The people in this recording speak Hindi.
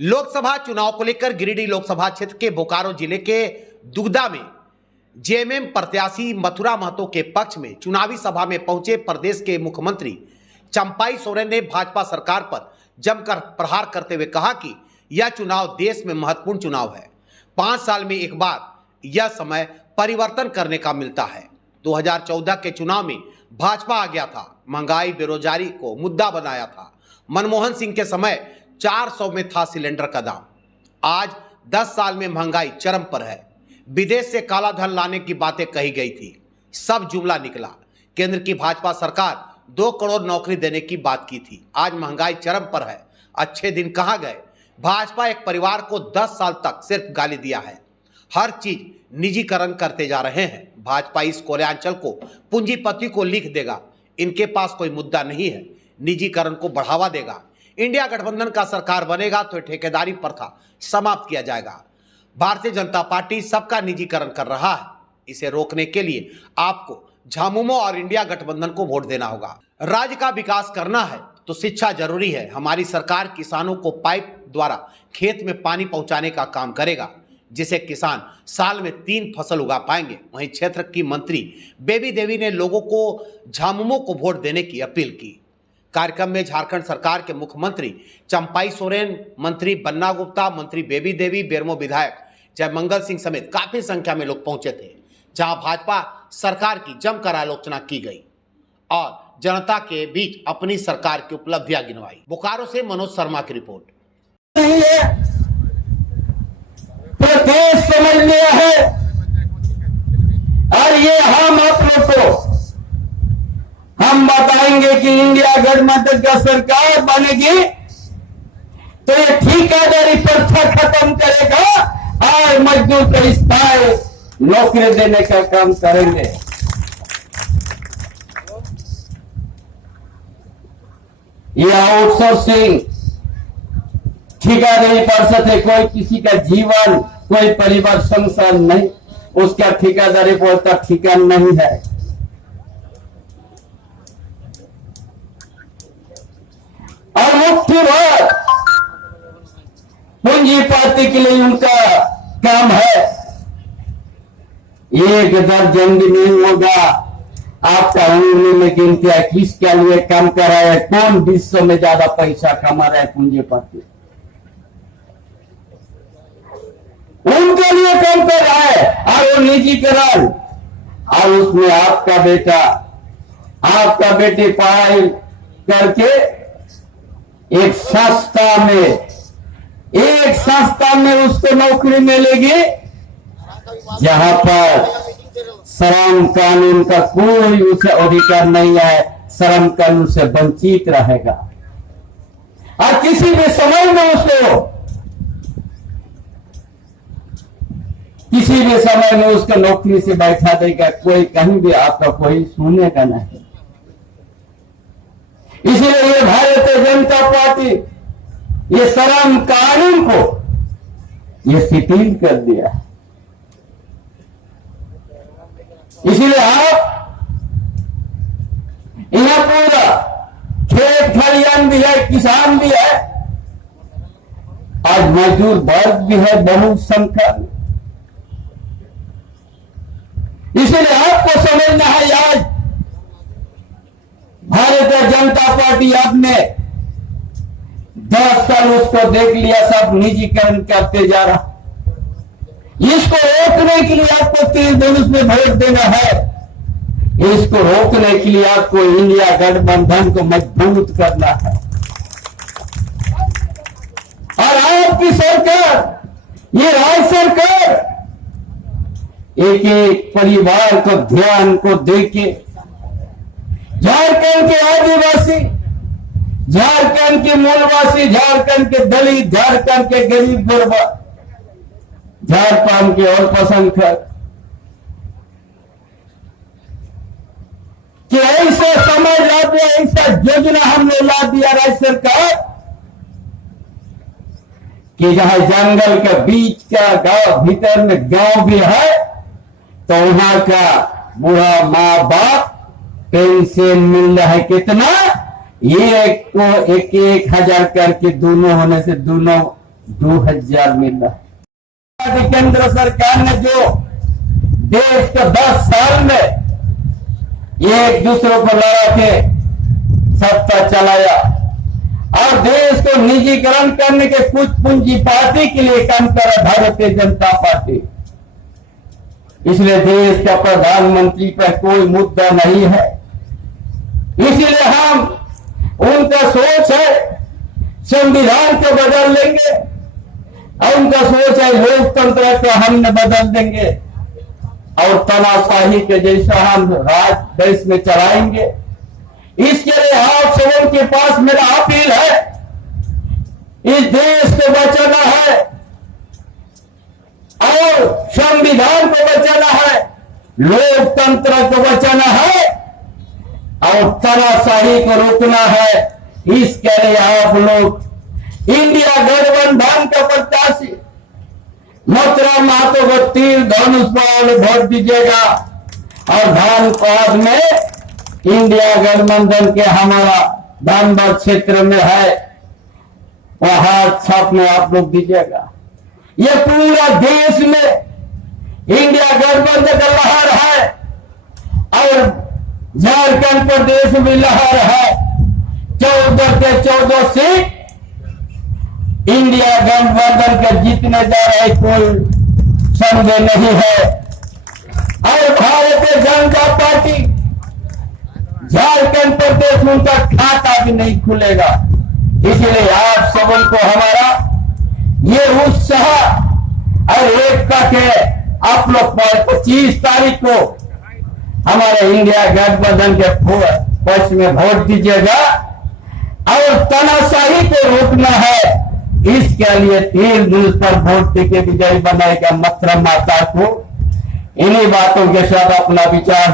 लोकसभा चुनाव को लेकर गिरिडीह लोकसभा क्षेत्र के बोकारो जिले के दुगदा में जेएमएम प्रत्याशी मथुरा महतो के पक्ष में चुनावी सभा में पहुंचे प्रदेश के मुख्यमंत्री चंपाई सोरेन ने भाजपा सरकार पर जमकर प्रहार करते हुए कहा कि यह चुनाव देश में महत्वपूर्ण चुनाव है। 5 साल में एक बार यह समय परिवर्तन करने का मिलता है। 2014 के चुनाव में भाजपा आ गया था, महंगाई बेरोजगारी को मुद्दा बनाया था। मनमोहन सिंह के समय 400 में था सिलेंडर का दाम। आज 10 साल में महंगाई चरम पर है। विदेश से काला धन लाने की बातें कही गई थी, सब जुमला निकला। केंद्र की भाजपा सरकार 2 करोड़ नौकरी देने की बात की थी। आज महंगाई चरम पर है, अच्छे दिन कहाँ गए। भाजपा एक परिवार को 10 साल तक सिर्फ गाली दिया है, हर चीज निजीकरण करते जा रहे हैं। भाजपा इस कोयलांचल को पूंजीपति को लिख देगा, इनके पास कोई मुद्दा नहीं है। निजीकरण को बढ़ावा देगा। इंडिया गठबंधन का सरकार बनेगा तो ठेकेदारी प्रथा समाप्त किया जाएगा। भारतीय जनता पार्टी सबका निजीकरण कर रहा है, इसे रोकने के लिए आपको झामुमो और इंडिया गठबंधन को वोट देना होगा। राज्य का विकास करना है तो शिक्षा जरूरी है। हमारी सरकार किसानों को पाइप द्वारा खेत में पानी पहुंचाने का काम करेगा, जिसे किसान साल में 3 फसल उगा पाएंगे। वहीं क्षेत्र की मंत्री बेबी देवी ने लोगों को झामुमो को वोट देने की अपील की। कार्यक्रम में झारखंड सरकार के मुख्यमंत्री चंपाई सोरेन, मंत्री बन्ना गुप्ता, मंत्री बेबी देवी, बेरमो विधायक जयमंगल सिंह समेत काफी संख्या में लोग पहुंचे थे, जहां भाजपा सरकार की जमकर आलोचना की गई और जनता के बीच अपनी सरकार की उपलब्धियां गिनवाई। बोकारो से मनोज शर्मा की रिपोर्ट। प्रदेश समझ लिया है और ये हम आप लोग को हम बताएंगे कि इंडिया गठबंधन का सरकार बनेगी तो ये ठेकेदारी प्रथा खत्म करेगा और मजदूर को स्थायी नौकरी देने का काम करेंगे। ये आउटसोर्सिंग ठेकेदारी परिषद है, कोई किसी का जीवन, कोई परिवार संसार नहीं, उसका ठेकेदारी बोलता ठिकान नहीं है। और मुट्ठी भर पूंजीपति के लिए उनका काम है। एक दर्जन भी नहीं होगा आपका उंगली में गिनती है किसके लिए काम कर रहा है, कौन विश्व में ज्यादा पैसा कमा रहा है पूंजीपति, उनके लिए काम कर रहा है। और वो निजीकरण और उसमें आपका बेटा आपका बेटी पढ़ाई करके एक संस्था में उसको नौकरी मिलेगी, जहां पर श्रम कानून का कोई उसे अधिकार नहीं है, श्रम कानून से वंचित रहेगा। और किसी भी समय में उसको नौकरी से बैठा देगा, कोई कहीं भी आपका कोई सुनेगा नहीं। इसलिए ये भारतीय जनता पार्टी ये श्रम कानून को ये शिथिल कर दिया है। इसीलिए आप यहां पूरा खेत खलियान भी है, किसान भी है, आज मजदूर वर्ग भी है बहुत संख्या में। इसीलिए आपको समझना है आज भारतीय जनता पार्टी आपने 10 साल उसको देख लिया, सब निजीकरण करते जा रहा। इसको रोकने के लिए आपको 3 दिन में वोट देना है। इसको रोकने के लिए आपको इंडिया गठबंधन को मजबूत करना है। और आपकी सरकार, ये राज्य सरकार एक एक परिवार को ध्यान को देके झारखंड के आदिवासी, झारखंड के मूलवासी, झारखंड के दलित, झारखंड के गरीब गुरबा, झारखंड के अल्पसंख्यक कि ऐसा समझ ला दिया, ऐसा योजना हमने ला दिया राज्य सरकार कि जहां जंगल के बीच का गांव, भीतर में गांव भी है, तो वहां का बूढ़ा माँ बाप पेंशन मिल रहा है कितना, एक को 1,000 करके दोनों होने से दोनों 2000 मिल रहा है। केंद्र सरकार ने जो देश को 10 साल में एक दूसरे को लड़ा के सत्ता चलाया और देश को निजीकरण करने के कुछ पूंजीपाती के लिए काम करा भारतीय जनता पार्टी। इसलिए देश का प्रधानमंत्री पर कोई मुद्दा नहीं है। इसीलिए हम उनका सोच है संविधान को बदल लेंगे और उनका सोच है लोकतंत्र को हम बदल देंगे और तानाशाही के जैसा हम राज देश में चलाएंगे। इसके लिए आप सबों के पास मेरा अपील है, इस देश को बचाना है और संविधान को बचाना है, लोकतंत्र को बचाना है और तानाशाही को रोकना है। इसके लिए आप लोग इंडिया गठबंधन का प्रत्याशी मथुरा महतो को तीर धनुष पर वोट दीजिएगा और धनबाद में इंडिया गठबंधन के हमारा धनबाद क्षेत्र में है वहां छाप में आप लोग दीजिएगा। ये पूरा देश में इंडिया गठबंधन का लहर है और झारखंड प्रदेश में लहर है। 14 के 14 सीट इंडिया गठबंधन के जीतने जा रहे, कोई संदेह नहीं है। और भारतीय जनता पार्टी झारखंड प्रदेश में उनका खाता भी नहीं खुलेगा। इसीलिए आप सबों को हमारा ये उत्साह और एकता के आप लोग 25 तारीख को हमारे इंडिया गठबंधन के पक्ष में वोट दीजिएगा और तानाशाही को रोकना है। इसके लिए तीर धनुष पर वोट देके विजयी बनाएगा मथुरा माता को। इन्हीं बातों के साथ अपना विचार